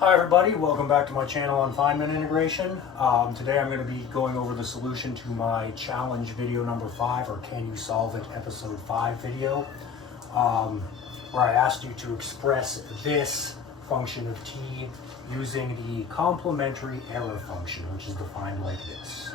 Hi everybody, welcome back to my channel on Feynman integration. Today I'm going to be going over the solution to my challenge video number 5, or Can You Solve It episode 5 video, where I asked you to express this function of t using the complementary error function, which is defined like this.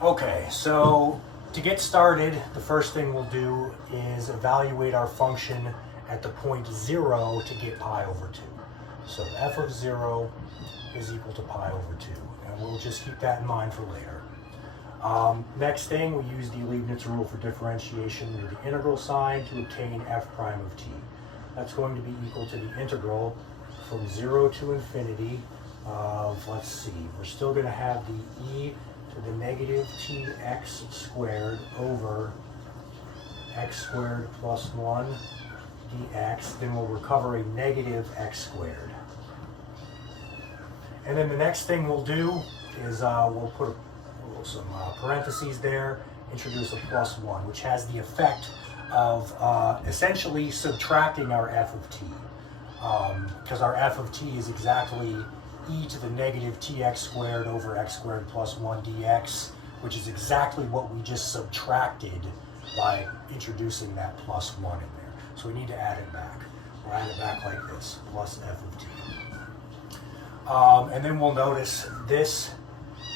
Okay, so to get started, the first thing we'll do is evaluate our function at the point 0 to get pi over 2. So f of 0 is equal to pi over 2. And we'll just keep that in mind for later. Next thing, we use the Leibniz rule for differentiation with the integral sign to obtain f prime of t. That's going to be equal to the integral from 0 to infinity of, let's see, we're still going to have the e to the negative tx squared over x squared plus 1 dx, then we'll recover a negative x squared. And then the next thing we'll do is we'll put some parentheses there, introduce a plus 1, which has the effect of essentially subtracting our f of t. Because our f of t is exactly e to the negative tx squared over x squared plus 1 dx, which is exactly what we just subtracted by introducing that plus 1 in there. So we need to add it back. We'll add it back like this, plus f of t. And then we'll notice this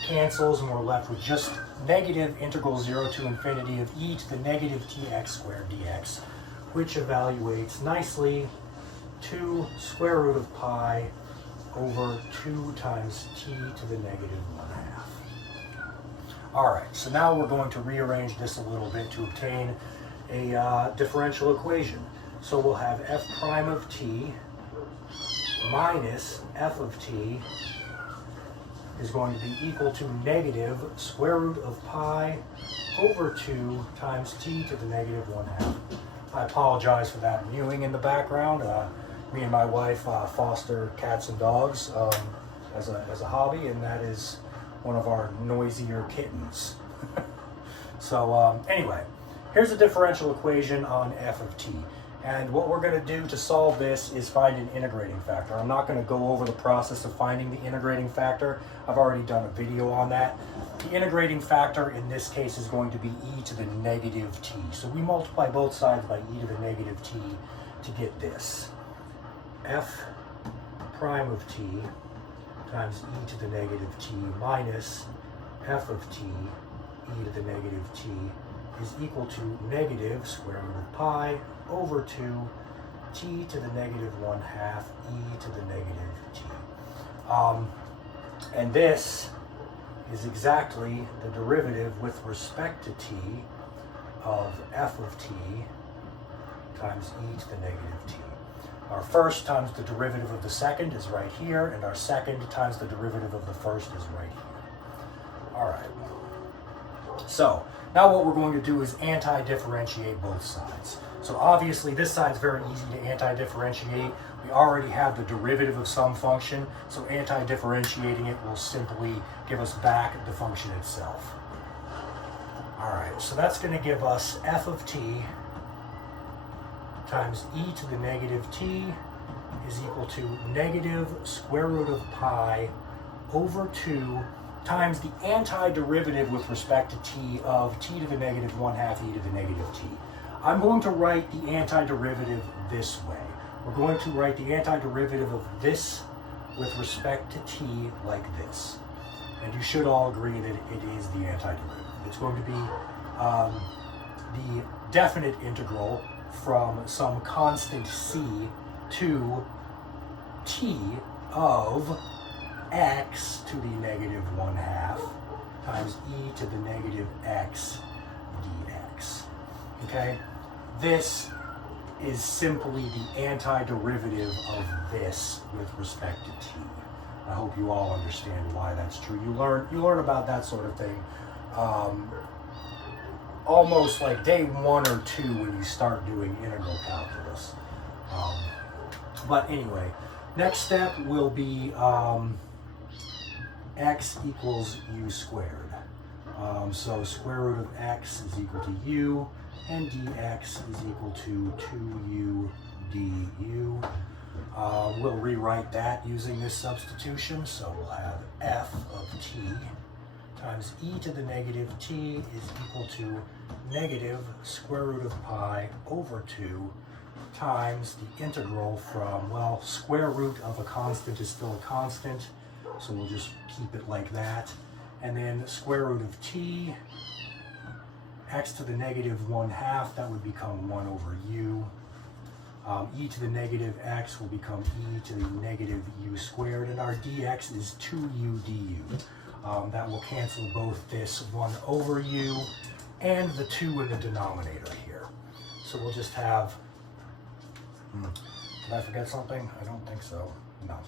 cancels and we're left with just negative integral 0 to infinity of e to the negative tx squared dx, which evaluates nicely to square root of pi over 2 times t to the negative 1/2. All right, so now we're going to rearrange this a little bit to obtain a differential equation. So we'll have f prime of t minus f of t is going to be equal to negative square root of pi over 2 times t to the negative 1/2. I apologize for that mewing in the background. Me and my wife foster cats and dogs as a hobby, and that is one of our noisier kittens. So anyway, here's a differential equation on f of t. And what we're going to do to solve this is find an integrating factor. I'm not going to go over the process of finding the integrating factor. I've already done a video on that. The integrating factor in this case is going to be e to the negative t. So we multiply both sides by e to the negative t to get this. F prime of t times e to the negative t minus f of t e to the negative t is equal to negative square root of pi over 2 t to the negative 1/2 e to the negative t. And this is exactly the derivative with respect to t of f of t times e to the negative t. Our first times the derivative of the second is right here, and our second times the derivative of the first is right here. All right. So now what we're going to do is anti-differentiate both sides. So obviously this side's very easy to anti-differentiate. We already have the derivative of some function, so anti-differentiating it will simply give us back the function itself. All right, so that's going to give us f of t times e to the negative t is equal to negative square root of pi over 2 times the antiderivative with respect to t of t to the negative 1/2 e to the negative t. I'm going to write the antiderivative this way. We're going to write the antiderivative of this with respect to t like this. And you should all agree that it is the antiderivative. It's going to be the definite integral from some constant c to t of x to the negative 1/2 times e to the negative x dx. Okay? This is simply the antiderivative of this with respect to t. I hope you all understand why that's true. You learn about that sort of thing almost like day 1 or 2 when you start doing integral calculus. But anyway, next step will be x equals u squared. So square root of x is equal to u, and dx is equal to 2u du. we'll rewrite that using this substitution. So we'll have f of t times e to the negative t is equal to negative square root of pi over 2 times the integral from, well, square root of a constant is still a constant, so we'll just keep it like that. And then square root of t, x to the negative 1/2, that would become 1 over u. E to the negative x will become e to the negative u squared, and our dx is 2u du. That will cancel both this 1 over u and the 2 in the denominator here. So we'll just have, did I forget something? I don't think so. No.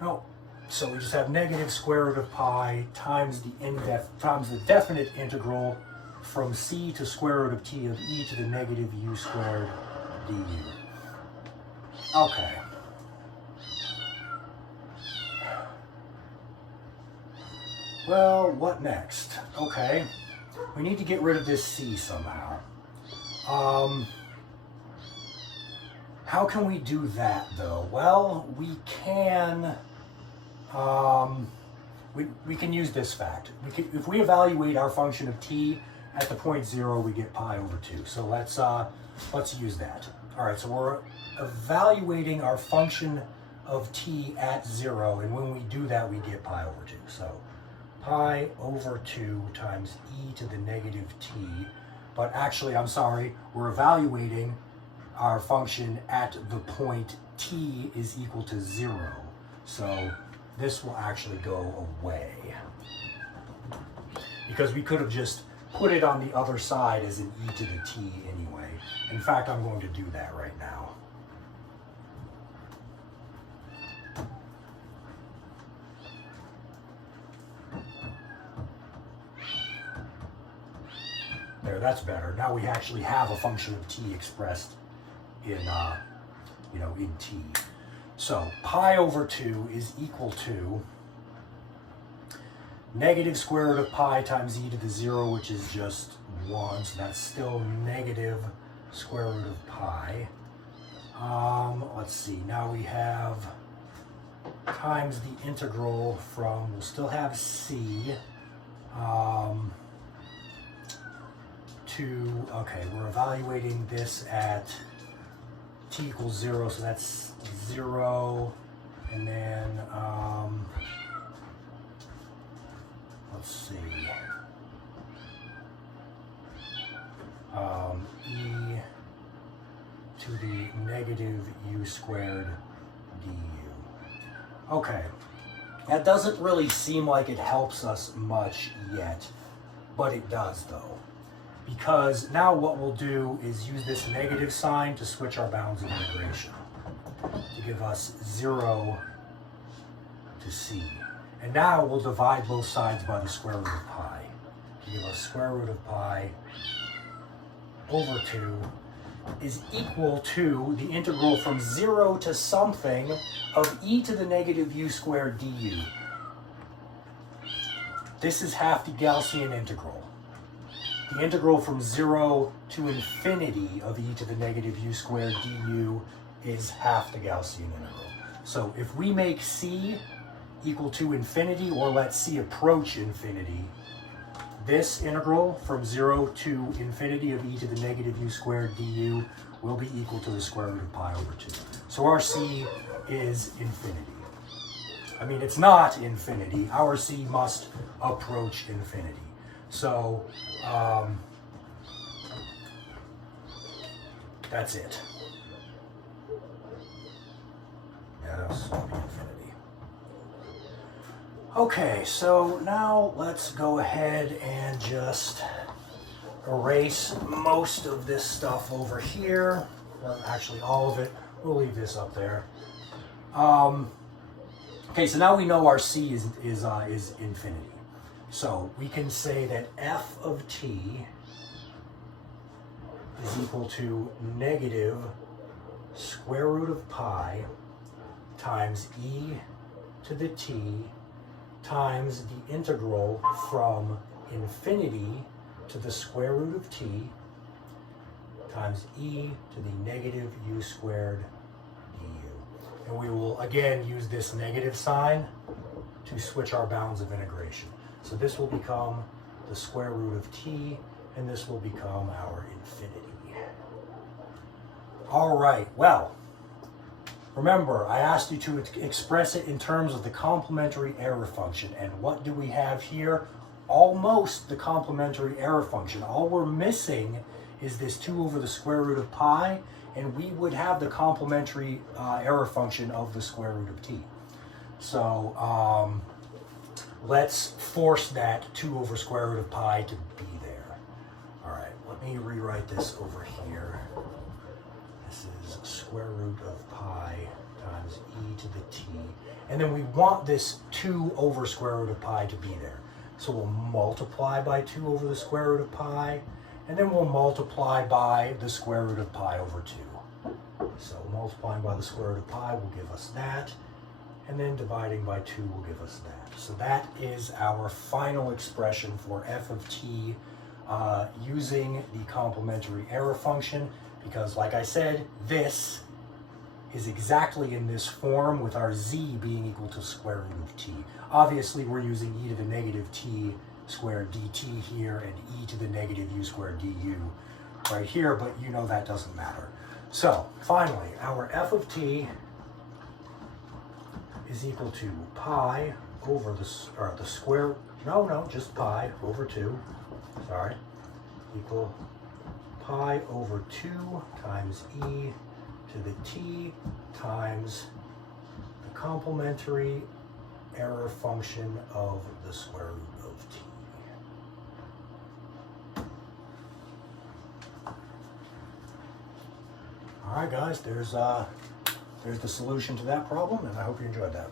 No. So we just have negative square root of pi times the definite integral from c to square root of t of e to the negative u squared du. Okay. Well, what next? Okay. We need to get rid of this c somehow. How can we do that though? Well, we can we can use this fact. If we evaluate our function of t at the point 0, we get pi over 2. So let's use that. All right, so we're evaluating our function of t at 0, and when we do that, we get pi over 2. So pi over 2 times e to the negative t. But actually, I'm sorry, we're evaluating our function at the point t is equal to 0. So this will actually go away, because we could have just put it on the other side as an e to the t anyway. In fact, I'm going to do that right now. There, that's better. Now we actually have a function of t expressed in, in t. So pi over 2 is equal to negative square root of pi times e to the 0, which is just 1, so that's still negative square root of pi. Let's see, now we have times the integral from, we'll still have c, to, okay, we're evaluating this at t equals 0, so that's 0, and then, let's see, e to the negative u squared du. Okay, that doesn't really seem like it helps us much yet, but it does though. Because now what we'll do is use this negative sign to switch our bounds of integration to give us 0 to c. And now we'll divide both sides by the square root of pi to give us square root of pi over 2 is equal to the integral from 0 to something of e to the negative u squared du. This is half the Gaussian integral. The integral from 0 to infinity of e to the negative u squared du is half the Gaussian integral. So if we make c equal to infinity, or let c approach infinity, this integral from 0 to infinity of e to the negative u squared du will be equal to the square root of pi over 2. So our c is infinity. I mean, it's not infinity. Our c must approach infinity. So, that's it. Yeah, that was infinity. Okay, so now let's go ahead and just erase most of this stuff over here. Well, actually, all of it. We'll leave this up there. Okay, so now we know our c is infinity. So we can say that f of t is equal to negative square root of pi times e to the t times the integral from infinity to the square root of t times e to the negative u squared du. And we will again use this negative sign to switch our bounds of integration. So this will become the square root of t, and this will become our infinity. All right, well, remember, I asked you to express it in terms of the complementary error function. And what do we have here? Almost the complementary error function. All we're missing is this 2 over the square root of pi, and we would have the complementary error function of the square root of t. So let's force that 2 over square root of pi to be there. All right, let me rewrite this over here. This is square root of pi times e to the t. And then we want this 2 over square root of pi to be there. So we'll multiply by 2 over the square root of pi, and then we'll multiply by the square root of pi over 2. So multiplying by the square root of pi will give us that, and then dividing by 2 will give us that. So that is our final expression for f of t using the complementary error function, because like I said, this is exactly in this form with our z being equal to square root of t. Obviously, we're using e to the negative t squared dt here and e to the negative u squared du right here, but you know that doesn't matter. So finally, our f of t is equal to pi over the square, just pi over 2, equal pi over 2 times e to the t times the complementary error function of the square root of t. All right, guys, there's the solution to that problem, and I hope you enjoyed that.